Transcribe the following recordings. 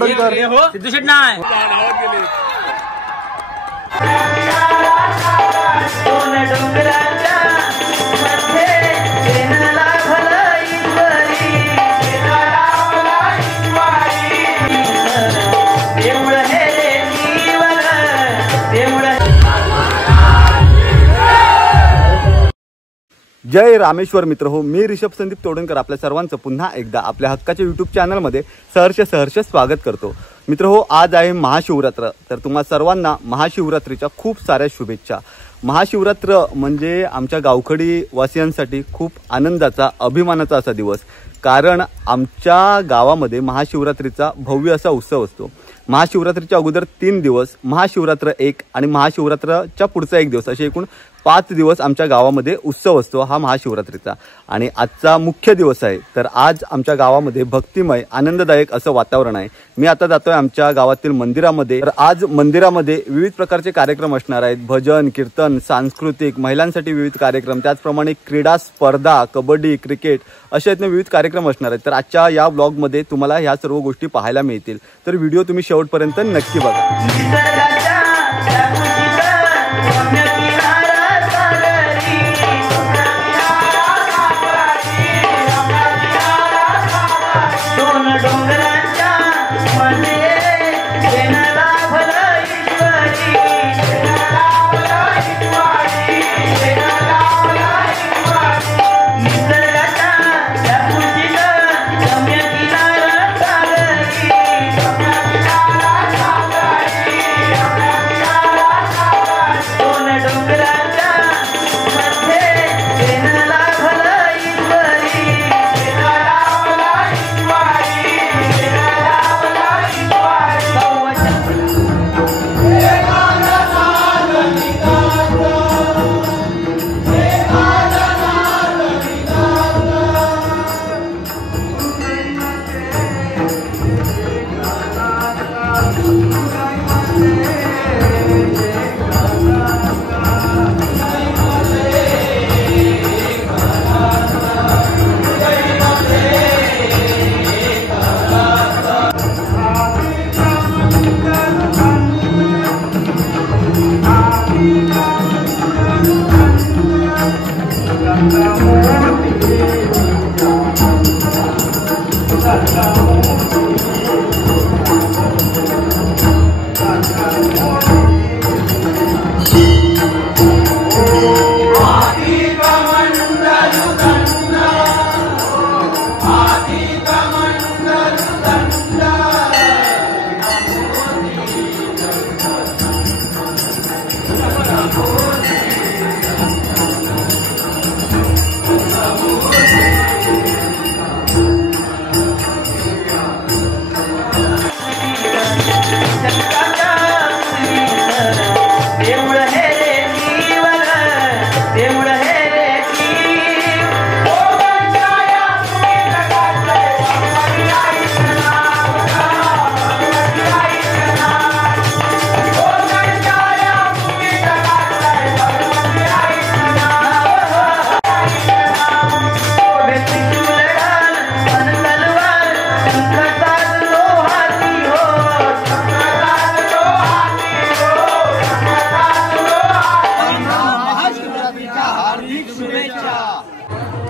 तोडणकर. सिद्धू शेट नाही. जय रामेश्वर मित्र हो, मी ऋषभ संदीप तोडणकर आपल्या सर्वांचं पुन्हा एकदा आपल्या हक्काच्या यूट्यूब चॅनलमध्ये सहर्ष स्वागत करतो. मित्र हो, आज आहे महाशिवरात्र. तर तुम्हा सर्वांना महाशिवरात्रीच्या खूप साऱ्या शुभेच्छा. महाशिवरात्र म्हणजे आमच्या गावखडी वासियांसाठी खूप आनंदाचा अभिमानाचा असा दिवस, कारण आमच्या गावामध्ये महाशिवरात्रीचा भव्य असा उत्सव असतो. महाशिवरात्रीच्या अगोदर 3 दिवस, महाशिवरात्र 1 आणि महाशिवरात्रच्या पुढचा 1 दिवस, असे एकूण 5 दिवस आमच्या गावामध्ये उत्सव असतो हा महाशिवरात्रीचा. आणि आजचा मुख्य दिवस आहे. तर आज आमच्या गावामध्ये भक्तिमय आनंददायक असं वातावरण आहे. मी आता जातोय आमच्या गावातील मंदिरामध्ये. तर आज मंदिरामध्ये विविध प्रकारचे कार्यक्रम असणार आहेत. भजन, कीर्तन, सांस्कृतिक, महिलांसाठी विविध कार्यक्रम, त्याचप्रमाणे क्रीडा स्पर्धा, कबड्डी, क्रिकेट अशा विविध कार्यक्रम असणार आहेत. तर आजच्या या ब्लॉगमध्ये तुम्हाला ह्या सर्व गोष्टी पाहायला मिळतील. तर व्हिडिओ तुम्ही शेवटपर्यंत नक्की बघा.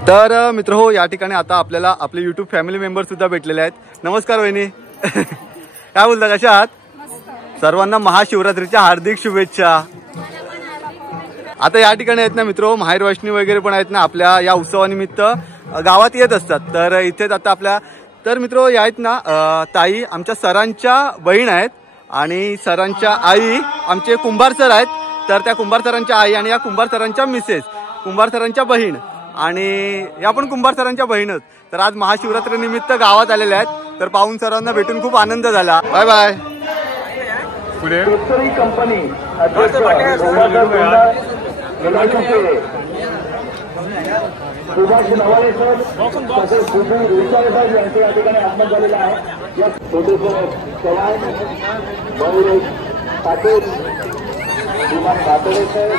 तर मित्र हो, या ठिकाणी आता आपल्याला आपले यूट्यूब फॅमिली मेंबर सुद्धा भेटलेले आहेत. नमस्कार वहिनी. काय बोलता, कशा आहात? सर्वांना महाशिवरात्रीच्या हार्दिक शुभेच्छा. आता या ठिकाणी आहेत ना मित्र, माहेर वाशनी वगैरे पण आहेत ना, आपल्या या उत्सवानिमित्त गावात येत असतात. तर इथेच आता आपल्या तर मित्र या आहेत ना ताई, आमच्या सरांच्या बहीण आहेत आणि सरांच्या आई आमचे कुंभार सर आहेत. तर त्या कुंभार सरांच्या आई आणि या कुंभार सरांच्या मिसेस, कुंभार सरांच्या बहीण आणि या पण कुंभार सरांच्या बहीणच. तर आज महाशिवरात्री निमित्त गावात आलेल्या आहेत. तर पाहून सरांना भेटून खूप आनंद झाला. Bye bye. पुढे कंपनी सुभाष नवाले सर यांचे या ठिकाणी आगमन झालेलं आहे. या छोटे चव्हाण, पाटील, विमान कातडे सर,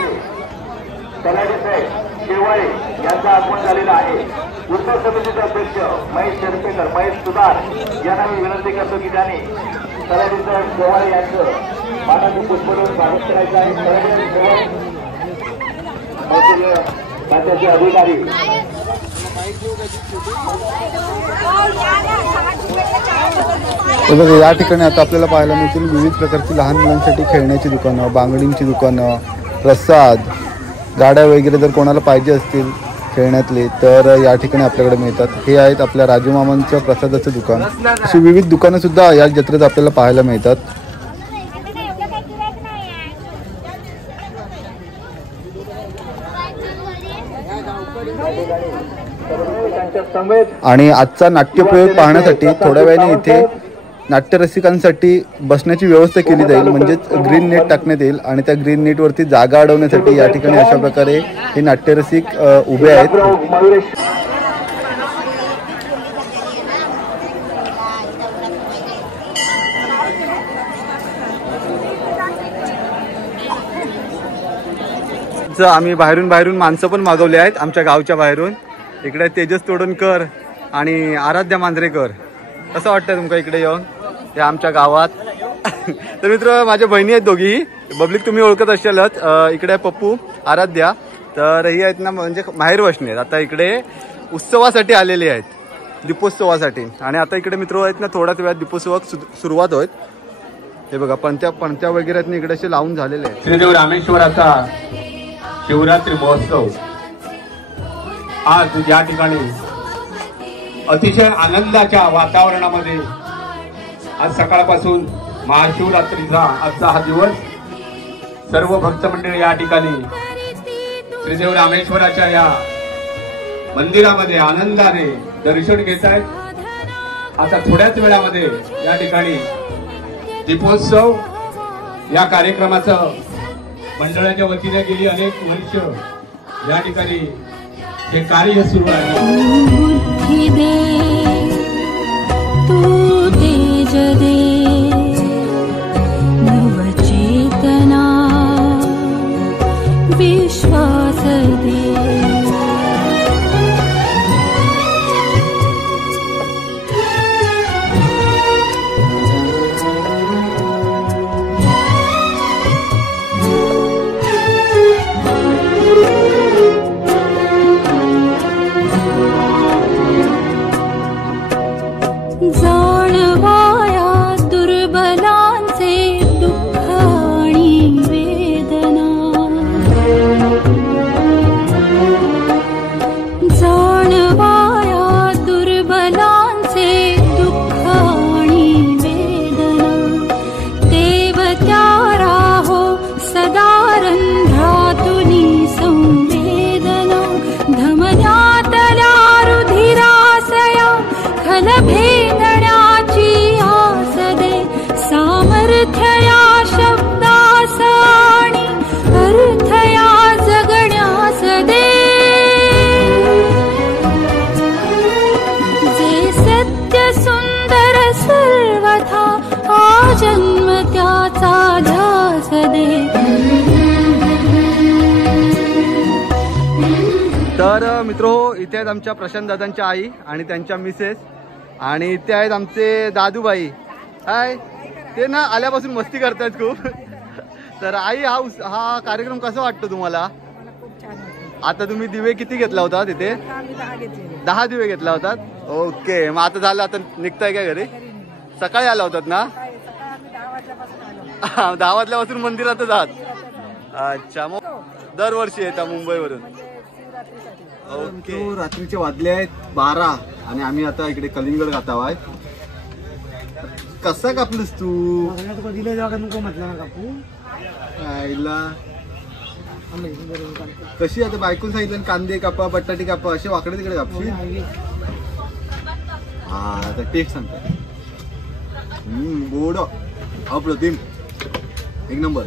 तलाठी साहेब शेवाळे यांचं आगमन झालेलं आहे। उत्सव समितीचे अध्यक्ष महेश शेरपेकर महेश सुधार यांना मी विनंती करतो की त्यांनी तलाठी साहेब शेवाळे यांचं मानाची पुष्पवृष्प स्वागत करायचं आहे। तलाठी राज्याचे अधिकारी बघा या ठिकाणी आता आपल्याला पाहायला मिळतील विविध प्रकारची लहान मुलांसाठी खेळण्याची दुकानं, बांगडींची दुकानं, प्रसाद, गाड्या वगैरे जर कोणाला पाहिजे असतील खेळण्यातले तर या ठिकाणी आपल्याकडे मिळतात। हे आहेत आपल्या राजू मामांचं प्रसादाचं दुकान। अशी विविध दुकानं सुद्धा या जत्रेत आपल्याला पाहायला मिळतात। आणि आजचा नाट्यप्रयोग पाहण्यासाठी थोड्या वेळाने इथे नाट्यरसिकांसाठी बसण्याची व्यवस्था केली जाईल, म्हणजेच ग्रीन नेट टाकण्यात येईल आणि त्या ग्रीन नेटवरती जागा अडवण्यासाठी या ठिकाणी अशा प्रकारे हे नाट्यरसिक उभे आहेत। आम्ही बाहेरून माणसं पण मागवली आहेत आमच्या गावच्या बाहेरून। इकडे तेजस तोडणकर आणि आराध्या मांजरेकर। कसं वाटतं तुमका इकडे येऊन ते आमच्या गावात? तर मित्र माझ्या बहिणी आहेत दोघी, पब्लिक तुम्ही ओळखत असालच। इकडे पप्पू आराध्या, तर ही आहेत ना म्हणजे माहेर वशणी आहेत, आता इकडे उत्सवासाठी आलेले आहेत, दीपोत्सवासाठी। आणि आता इकडे मित्र आहेत ना थोड्याच वेळात दीपोत्सवात सुरुवात होईल। हे बघा पणत्या वगैरे आहेत ना इकडे असे लावून झालेले आहेत। श्रीदेव रामेश्वराचा शिवरात्री महोत्सव आज या ठिकाणी अतिशय आनंदाच्या वातावरणामध्ये आज सकाळपासून महाशिवरात्रीचा आजचा हा दिवस सर्व भक्त मंडळी या ठिकाणी श्रीदेव रामेश्वराच्या या मंदिरामध्ये आनंदाने दर्शन घेत आहेत। आता थोड्याच वेळामध्ये या ठिकाणी दीपोत्सव या कार्यक्रमाचं मंडळाच्या वतीने गेली अनेक वर्ष या ठिकाणी हे कार्य सुरू आहे। बुद्धि दे तू तेज दे नवचेतना विश्वास दे। तर मित्रो इथे आहेत आमच्या प्रशांत दादांच्या आई आणि त्यांच्या मिसेस, आणि इथे आहेत आमचे दादूबाई। हाय, ते ना आल्यापासून मस्ती करतायत खूप। तर आई हा कार्यक्रम कसा वाटतो तुम्हाला? आता तुम्ही दिवे किती घेतला होता तिथे? 10 दिवे घेतला होता। ओके, मग आता झालं, आता निघताय काय घरी? सकाळी आला होतात ना? 10 वाजल्यापासून मंदिरातच आहात? अच्छा, मग दरवर्षी येतात मुंबईवरून? ओके, रात्रीचे वाजले आहेत 12 आणि आम्ही आता इकडे कलिंगड खात आहोत। कसा कापलंस तू? कशी आता बायकून सांगितलं कांदे कापा, बटाटे कापा, असे वाकडे तिकडे कापशी? हा, आता टेस्ट सांगतो। गोड अप्रतिम, एक नंबर।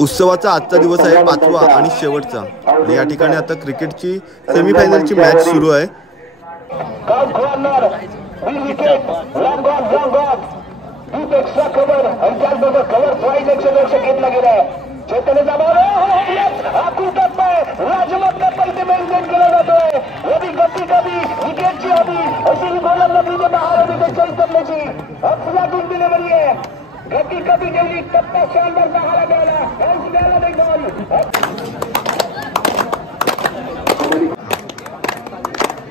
उत्सवाचा आजचा दिवस आहे 5वा आणि शेवटचा, आणि या ठिकाणी आता क्रिकेटची सेमीफायनलची मॅच सुरू आहे। चैतन्यचा बॉल टप्पा राजमधला पैसे मेंटेन केला जातोय. कधी गती कधी विकेटची हवी अशी गोलंदाजीने महाराष्ट्राच्या चैतन्याची अफलातून डिलिव्हरी आहे. गती कधी गेली टप्पा शानदार पाहायला मिळाला नाही बॉल.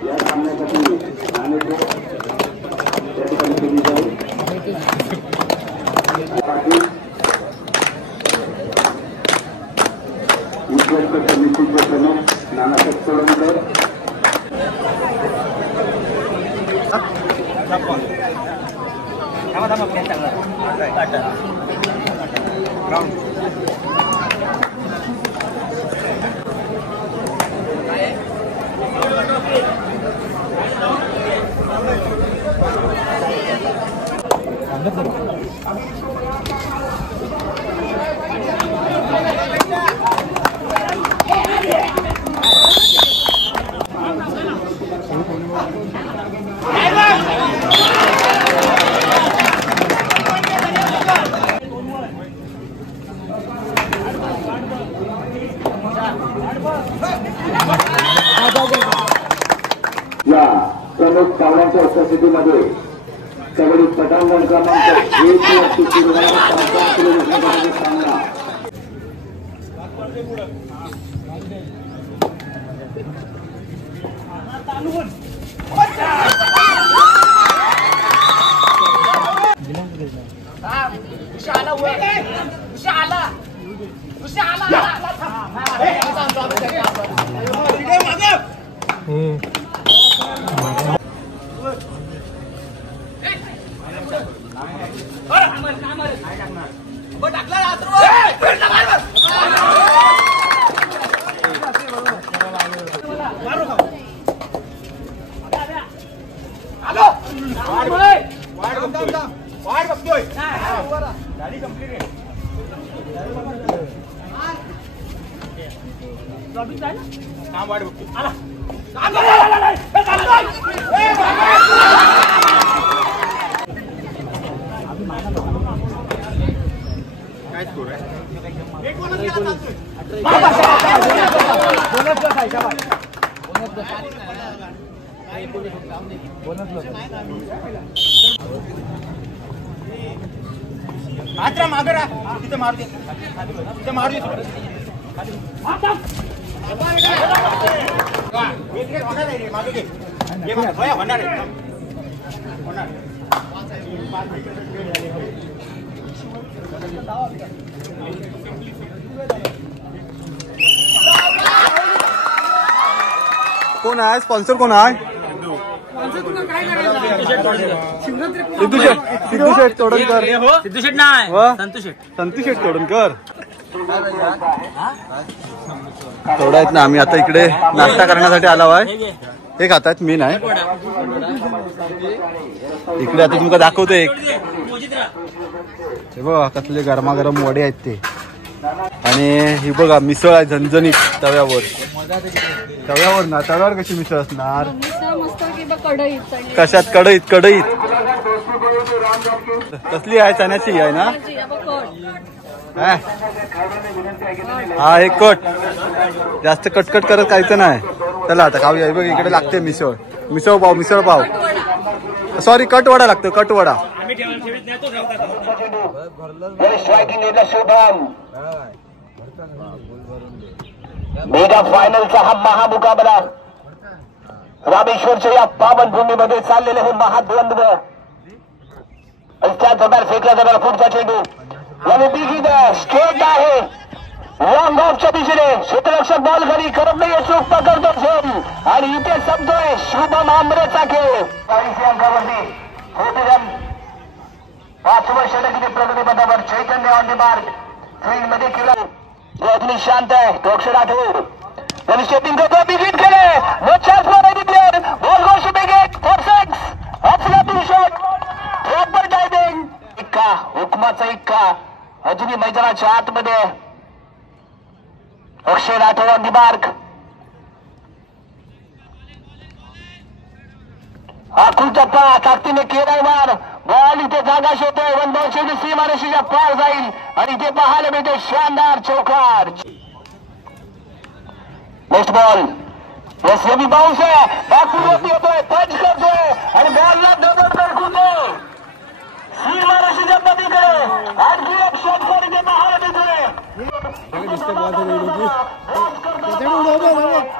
या सामन्यासाठी नानासाहेब सोळंकर या प्रमुख पाहुण्यांच्या उपस्थितीमध्ये कबड्डी पटांगण क्रमांक 1 वरती सुरू होणारा सामना कोण आहे स्पॉन्सर? कोण आहे? सिद्धू शेठ तोडणकर. सिद्धू शेठ नाही, वा? संतोष शेठ तोडणकर. थोडा आहेत ना. आम्ही आता इकडे नाश्ता करण्यासाठी आलो आहे. हे खातात, मी नाही. इकडे आता तुमका दाखवतो एक. हे बघा कसले गरमागरम वडे आहेत ते. आणि ही बघा मिसळ आहे झणझणीत तव्यावर. ना तव्यावर कशी मिसळ असणार? कशात? कढईत. कसली आहे? चण्याची आहे ना? हा एक कट. जास्त कटकट करत खायचं नाही. चला आता खाऊया. बघ इकडे लागते मिसळ पाव. सॉरी कटवडा लागतो. कटवडा. मेगा फायनलचा हा महामुकाबला रामेश्वरच्या या पावनभूमीमध्ये चाललेले हे महाद्वंद्व. त्या दरम्यान फेकला जाणारा पुढचा चेंडू आणि बिगी स्ट्रेट आहे लॉंग ऑफच्या दिशेने. क्षेत्ररक्षक बॉल घरी करत नाही. चूक पकडतो झेल आणि इथे संपतोय शुभम आंबरेचा खेळ. 40 अंकावरती होते 5 षटक प्रगतीपथावर. चैतन्य ऑन द मार्क फील्ड मध्ये केला. अग्नि शांत आहे. डॉक्टर राठोड त्यांनी स्टेपिंग करतो. बिगिट केले. No chance for any player. Ball goes to बिगिट फॉर 6. अफलातून शॉट. Proper timing. इक्का हुकमाचा इक्का अजूनही मैदानाच्या आतमध्ये. अक्षय राठोड ऑन द मार्क. हा खूप टप्पा ताकदीने केलाय मार. बॉल इथे जागा शोधतोय. वन बॉल शेवटी सीमारेषेच्या पार जाईल आणि इथे पाहायला मिळते शानदार चौकार. नेक्स्ट बॉल यस हे बाउन्स आहे. बॅकवरती येतोय, टच करतोय आणि बॉलला दगड धरतोय सीमारेषेच्या पलीकडे. आणखी एक षटकार इथे पाहायला मिळतोय.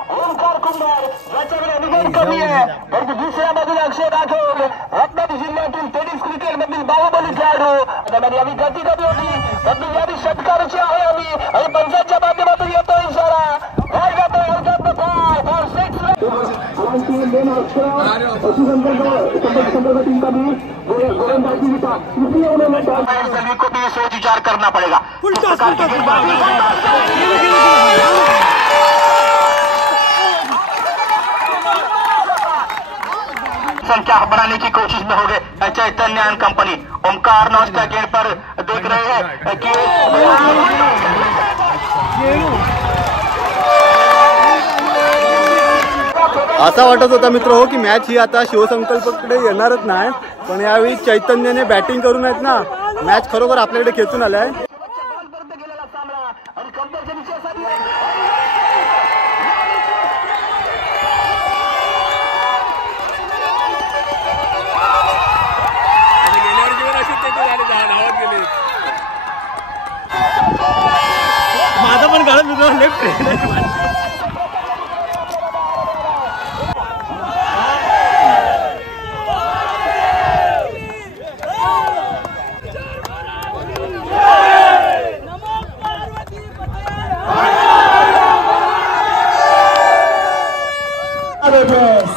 ओंकार कुंभार याच्याकडे निघून कमी आहे, परंतु दुसऱ्या बाजूला अक्षय राठोड रत्नागिरी जिल्ह्यातील टेनिस क्रिकेट मधील बाहुबली खेळाडू. त्यामध्ये आम्ही गती कमी होती, परंतु यावी षटकाराची आहे आम्ही आणि पंचांच्या माध्यमातून येतो इशारा. काय जातोय सोच विचार करना पड़ेगा. संख्या बढ़ाने की कोशिश में हो गए चैतन्य एंड कंपनी. ओमकार नॉट का गेट पर देख रहे हैं कि असा वाटत होता मित्र हो की मॅच ही आता शिवसंकल्पकडे येणारच नाही, पण यावेळी चैतन्याने बॅटिंग करून आहेत ना मॅच खरोखर आपल्याकडे खेचून आलाय. माझा पण काढत होतो लेफ्ट.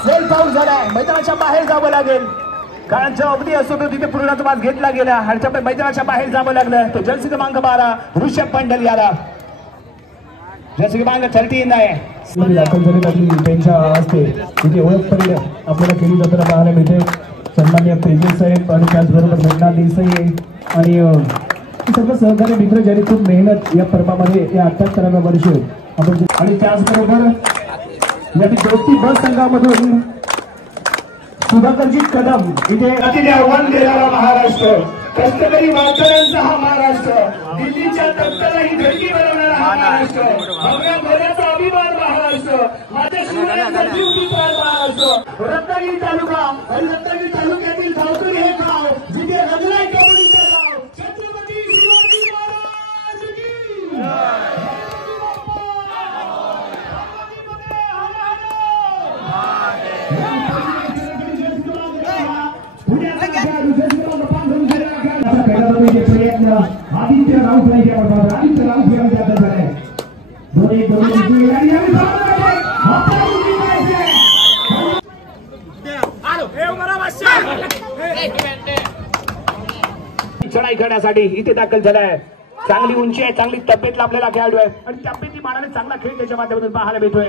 सेल पाऊस झालाय, मैदानाच्या बाहेर जावं लागेल कारण अगदी असो तो तिथे पूर्णाचा मास घेतला गेला. हरच्या मैदानाच्या बाहेर जावं लागलं. तो जर्सी क्रमांक 12 ऋषभ पंडल याला जर्सी क्रमांक 13 आहे. दाखल झालेली त्यांच्या हस्ते तिथे ओळख पडली आपल्याला केली जाताना पाहायला मिळते. सन्माननीय पेजे साहेब आणि त्याचबरोबर मेघना देसाई आणि सर्व सहकारी मित्र ज्यांनी खूप मेहनत या पर्वामध्ये या 78व्या वर्षी आपण आणि त्याचबरोबर या दोस्ती बस संघामधून सुधाकरजी कदम इथे आव्हान देणारा महाराष्ट्र, कष्टकरी वारकऱ्यांचा हा महाराष्ट्र, दिल्लीच्या दत्तालाही धडकी बनवणारा हा महाराष्ट्र, भव्या भव्याचा अभिमान महाराष्ट्र, माझ्या शिवरायांचा जीव तुटणार महाराष्ट्र. रत्नागिरी तालुका आणि रत्नागिरी तालुक्यातील धावतरी हे गाव जिथे रंगलाय कबड्डीचं गाव. छत्रपती शिवाजी महाराज की आदित्य राऊत आदित्य राऊत झालाय. चढाई करण्यासाठी इथे दाखल झालाय. चांगली उंची आहे, चांगली तब्येत आपल्याला खेळाडू आहे आणि तब्येती मानाने चांगला खेळ त्याच्या माध्यमातून पाहायला मिळतोय.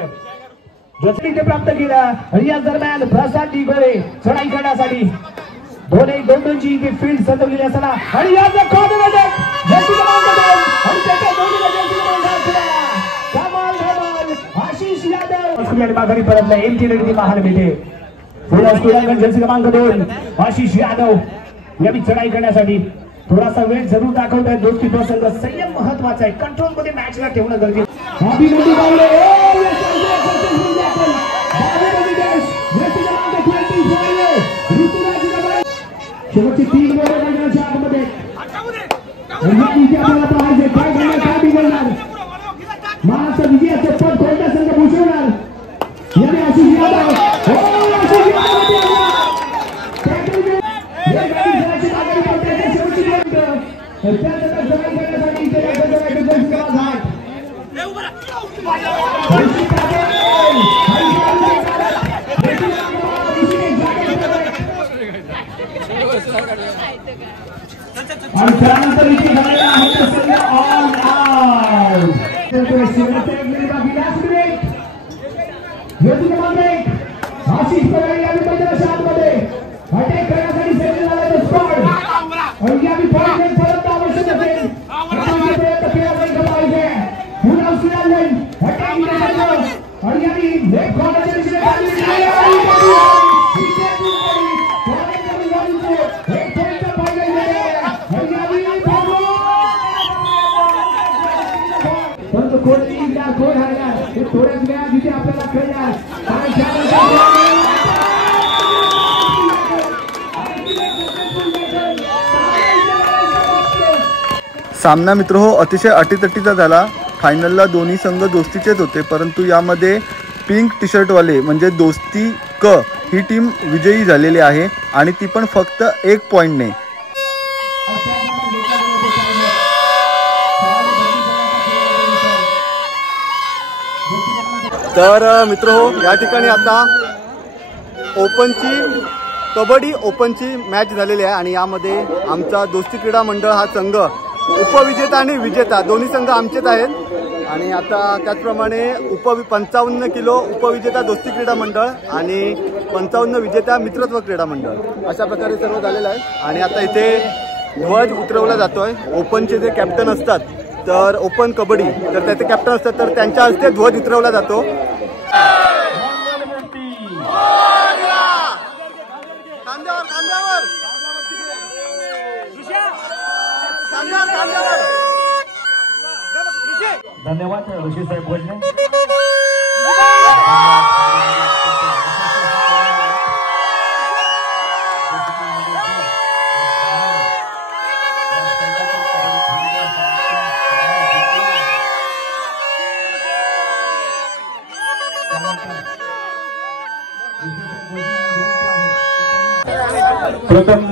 जसं इथे प्राप्त केला या दरम्यान प्रसाद दिगोळे चढाई करण्यासाठी दोन्ही इथे फील्ड सजवलेली असताना आणि याचा आशिष यादव माघारी परतला. एमटी रेड्डी पाहायला मिळते. जर्सी क्रमांक 2 आशिष यादव यावी चढाई करण्यासाठी थोडासा वेळ जरूर दाखवतोय. दोस्ती प्रसंग संयम महत्वाचा आहे. कंट्रोल मध्ये मॅचला ठेवणं गरजेचं. शेवटची 3 बॉल मैदानाच्या आतमध्ये आपल्याला पाहायचे काय करणार, काय बिघडणार. महाराष्ट्र विजयाचे पद कोणत्या संघ भूषवणार याने आशिष यादव आणि त्यानंतर इथे झालेला आहे संघ ऑल आउट. आशिष पवार यांनी मैदानाच्या आतमध्ये अटॅक करण्यासाठी सज्ज झाला तो स्क्वॉड आणि यावी पॉईंट परत आवश्यक असेल प्रयत्न केला पाहिजे. पुन्हा सुरालन अटॅक करण्याचं आणि यावी लेफ्ट कॉर्नरच्या दिशेने कोण जिंकला कोण हरला हे थोड्याच वेळात इथे आपल्याला कळणार. सामना मित्र हो अतिशय अटीतटीचा झाला. फायनलला दोन्ही संघ दोस्तीचेच होते, परंतु यामध्ये पिंक टी शर्टवाले म्हणजे दोस्ती क ही टीम विजयी झालेली आहे आणि ती पण फक्त 1 पॉईंटने. तर मित्र हो या ठिकाणी आता कबड्डी ओपनची मॅच झालेली आहे आणि यामध्ये आमचा दोस्ती क्रीडा मंडळ हा संघ उपविजेता आणि विजेता दोन्ही संघ आमचेच आहेत. आणि आता त्याचप्रमाणे 55 किलो उपविजेता दोस्ती क्रीडा मंडळ आणि 55 विजेता मित्रत्व क्रीडा मंडळ अशा प्रकारे सर्व झालेलं आहे. आणि आता इथे ध्वज उतरवला जातोय. ओपनचे जे कॅप्टन असतात तर ओपन कबड्डी तर त्याचे कॅप्टन असतात तर त्यांच्या हस्ते ध्वज उतरवला जातो. धन्यवाद ऋषी साहेब बोलणे. प्रथम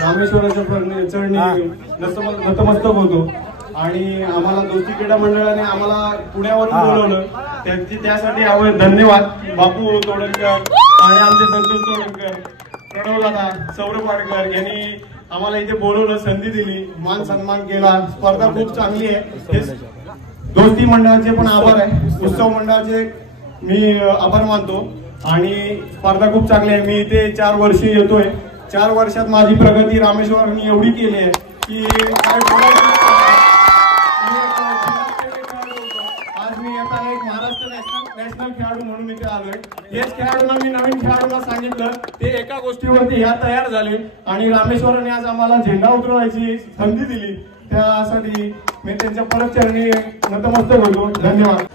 रामेश्वराच्या चरणी नतमस्तक होतो आणि आम्हाला दोस्ती क्रीडा मंडळाने आम्हाला पुण्यावरून बोलवलं त्यासाठी धन्यवाद. बापू तोडणकर आणि आमचे संतोष तोडणकर, प्रणव दादा, सौरभ वाडकर यांनी आम्हाला इथे बोलवलं, संधी दिली, मान सन्मान केला. स्पर्धा खूप चांगली आहे. दोस्ती मंडळाचे पण आभार आहे, उत्सव मंडळाचे मी आभार मानतो आणि स्पर्धा खूप चांगली आहे. मी इथे 4 वर्ष येतोय. 4 वर्षात माझी प्रगती रामेश्वरांनी एवढी केली आहे की आज मी येताना एक महाराष्ट्र नॅशनल खेळाडू म्हणून इथे आलोय. हेच खेळाडूंना मी नवीन खेळाडूंना सांगितलं, ते एका गोष्टीवरती ह्या तयार झाले आणि रामेश्वरांनी आज आम्हाला झेंडा उतरवायची संधी दिली. त्यासाठी मी त्यांच्या परत चरणी नतमस्तक होतो. धन्यवाद.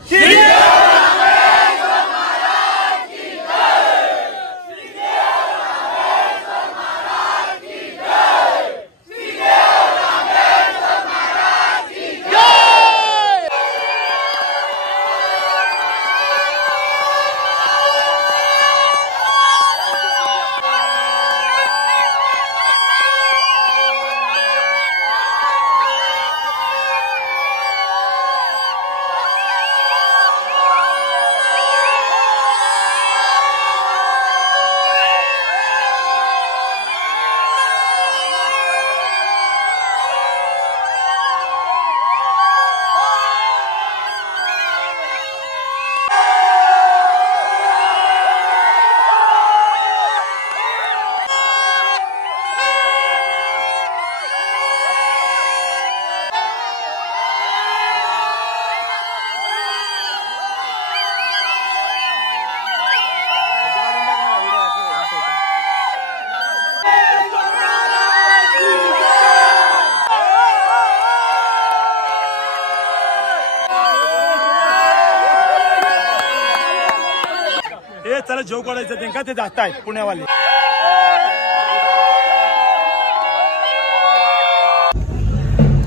चला जेव काढायचं त्यांना ते जास्त आहे पुण्यावाले.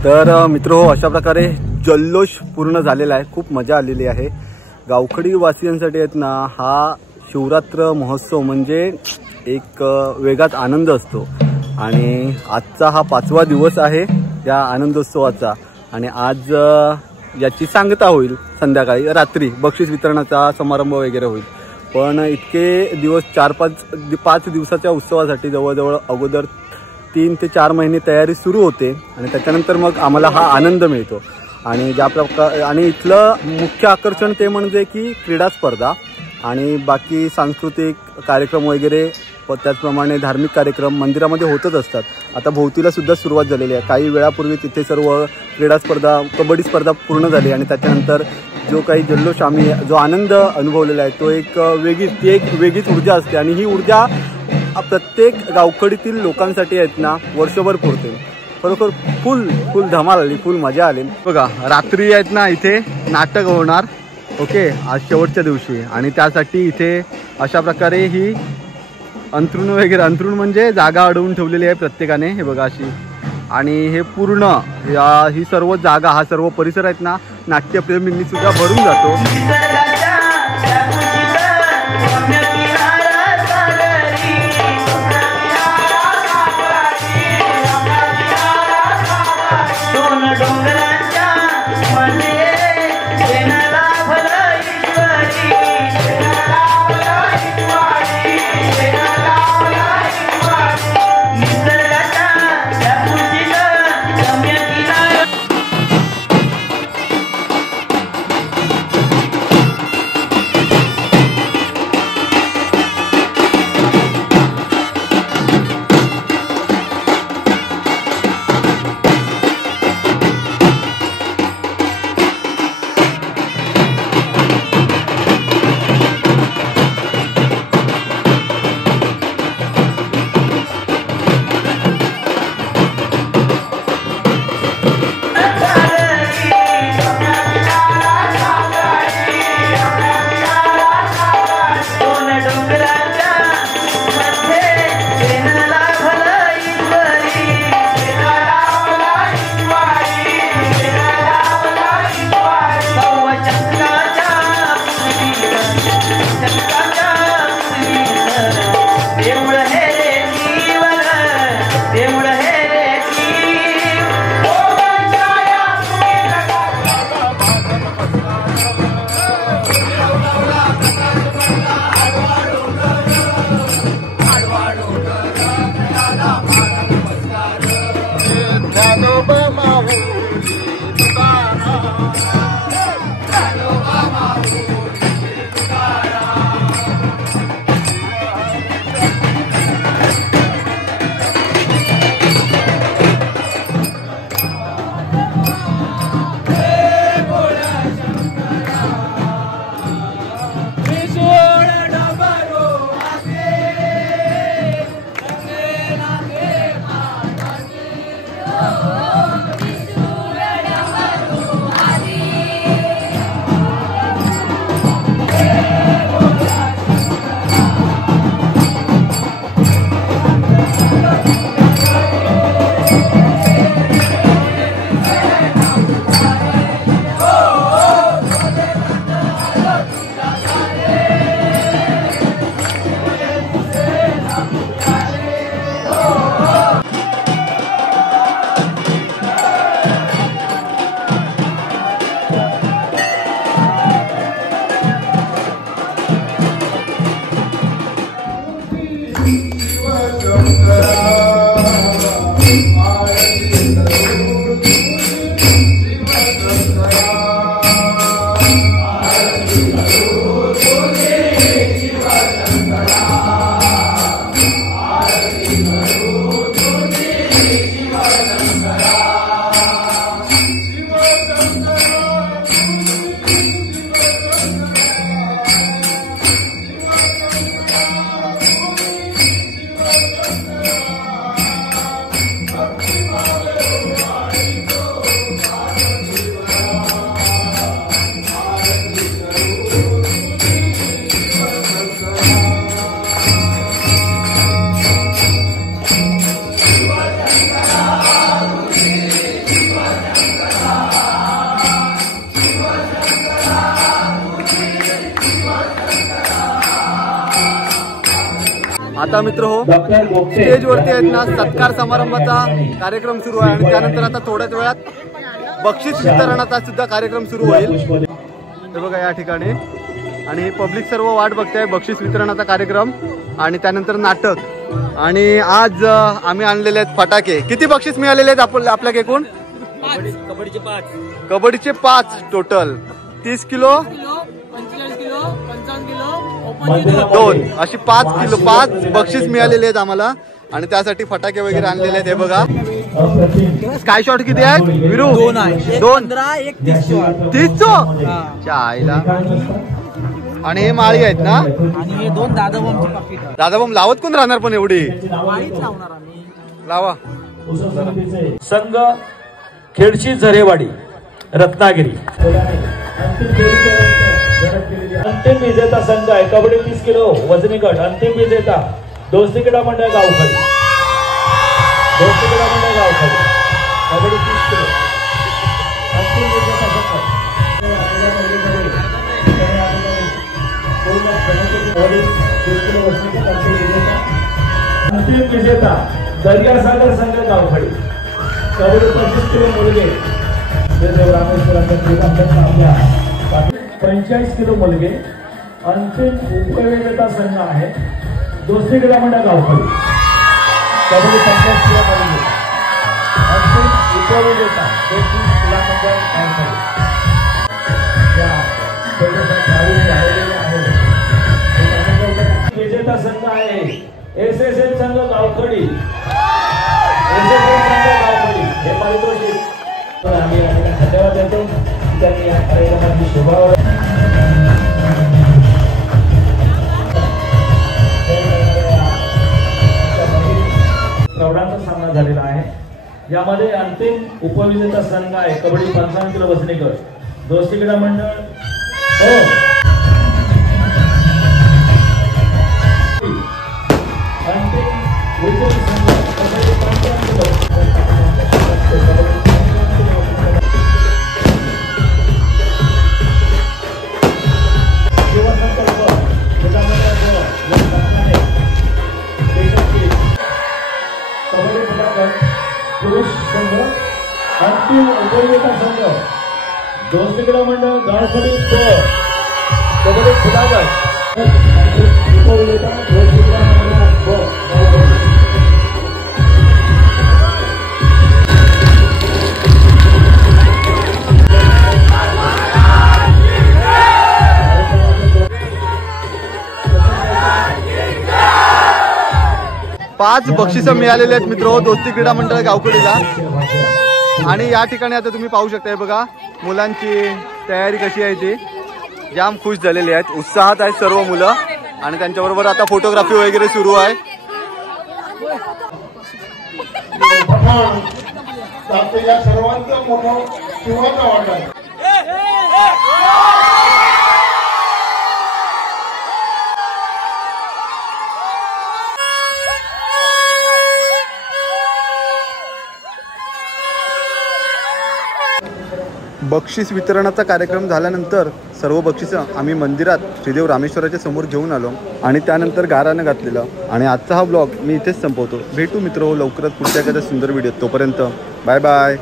तर मित्र अशा प्रकारे जल्लोष पूर्ण झालेला आहे. खूप मजा आलेली आहे. गावखडी वासियांसाठी आहेत ना हा शिवरात्र महोत्सव म्हणजे एक वेगळाच आनंद असतो आणि आजचा हा 5वा दिवस आहे या आनंदोत्सवाचा आणि आज याची सांगता होईल. संध्याकाळी रात्री बक्षीस वितरणाचा समारंभ वगैरे होईल. पण इतके दिवस 4-5 दिवसाच्या उत्सवासाठी जवळजवळ अगोदर 3 ते 4 महिने तयारी सुरू होते आणि त्याच्यानंतर मग आम्हाला हा आनंद मिळतो. आणि ज्या प्रकार आणि इथलं मुख्य आकर्षण ते म्हणजे की क्रीडा स्पर्धा आणि बाकी सांस्कृतिक कार्यक्रम वगैरे त्याचप्रमाणे धार्मिक कार्यक्रम मंदिरामध्ये होतच असतात. आता भोवतीला सुद्धा सुरुवात झालेली आहे. काही वेळापूर्वी तिथे सर्व क्रीडा स्पर्धा कबड्डी स्पर्धा पूर्ण झाली आणि त्याच्यानंतर जो काही जल्लोष आम्ही जो आनंद अनुभवलेला आहे तो एक वेगळीच ऊर्जा असते आणि ही ऊर्जा प्रत्येक गावखडीतील लोकांसाठी आहेत ना वर्षभर पुरते. खरोखर फुल धमाल आली, फुल मजा आली बघा. रात्री आहेत ना इथे नाटक होणार. ओके, आज शेवटच्या दिवशी आणि त्यासाठी इथे अशा प्रकारे ही अंथरुण वगैरे, अंथरुण म्हणजे जागा अडवून ठेवलेली आहे प्रत्येकाने, हे बघा अशी. आणि हे पूर्ण ही सर्व जागा, हा सर्व परिसर आहेत ना नाट्यप्रेमींनी सुद्धा भरून जातो. आता मित्र हो स्टेजवरती आहेत ना सत्कार समारंभाचा कार्यक्रम सुरू आहे आणि त्यानंतर आता थोड्याच वेळात बक्षीस वितरणाचा सुद्धा कार्यक्रम सुरू होईल. हे बघा या ठिकाणी आणि पब्लिक सर्व वाट बघते बक्षीस वितरणाचा कार्यक्रम आणि त्यानंतर नाटक. आणि आज आम्ही आणलेले आहेत फटाके. किती बक्षीस मिळालेले आहेत आपल्या एकूण? कबड्डीचे 5 टोटल 30 किलो 2 अशी 5 किलो 5 बक्षीस मिळालेले आहेत आम्हाला आणि त्यासाठी फटाके वगैरे आणलेले आहेत. हे बघा स्काय शॉट किती आहेत विरू? 2 30 आईला. आणि हे माळी आहेत ना आणि हे 2 दादाबॉम्बचे पाकिट. दादाबॉम्ब लावत कोण राहणार पण एवढी लावा. उत्सव समितीचे संघ खेडशी झरेवाडी रत्नागिरी अंतिम विजेता संघ आहे कबड्डी 30 किलो वजनी गट अंतिम विजेता दोस्ती क्रीडा मंडळ गावखडी कबड्डी 30 किलो अंतिम विजेता संघ अंतिम विजेता दर्यासागर संघ गावखडी कबड्डी 25 किलो मुलगे आपल्या 45 किलो मुलगे अंतिम उपविजेता संघ आहे दोस्ती क्रीडा मंडळ गावखडी कबड्डी 50 किलो मुलगे अंतिम उपविजेता दोस्ती क्रीडा मंडळ गावखडी विजेता संघ आहे SSM संघ गावखडी हे पारितोषिक आम्ही धन्यवाद देतो त्यांनी या कार्यक्रमाची शोभा प्रौढांचा सामना झालेला आहे यामध्ये अंतिम उपविजेता संघ आहे कबड्डी 55 किलो वजनी गट दोस्ती क्रीडा मंडळ अंतिम विजेता संघ कबड्डी 55 किलो पुरुष संघ अंतिम उपविजेता संघ दोस्ती क्रीडा मंडळ गावखडी कबड्डी फुलागट उपविजेता दोस्ती क्रीडा मंडळ पाच बक्षिसं मिळालेले आहेत मित्र दोस्ती क्रीडा मंडळ गावखडीला आणि या ठिकाणी आता तुम्ही पाहू शकताय बघा मुलांची तयारी कशी आहे ती जाम खुश झालेली आहेत उत्साहात आहेत सर्व मुलं आणि त्यांच्याबरोबर आता फोटोग्राफी वगैरे सुरू आहे या सर्वांचं मोठं सुरुवात वाटत बक्षीस वितरणाचा कार्यक्रम झाल्यानंतर सर्व बक्षिसं आम्ही मंदिरात श्रीदेव रामेश्वराच्या समोर घेऊन आलो आणि त्यानंतर गारानं घातलेलं आणि आजचा हा ब्लॉग मी इथेच संपवतो भेटू मित्र लवकरच पुढच्या एखाद्या सुंदर व्हिडिओ तोपर्यंत बाय बाय.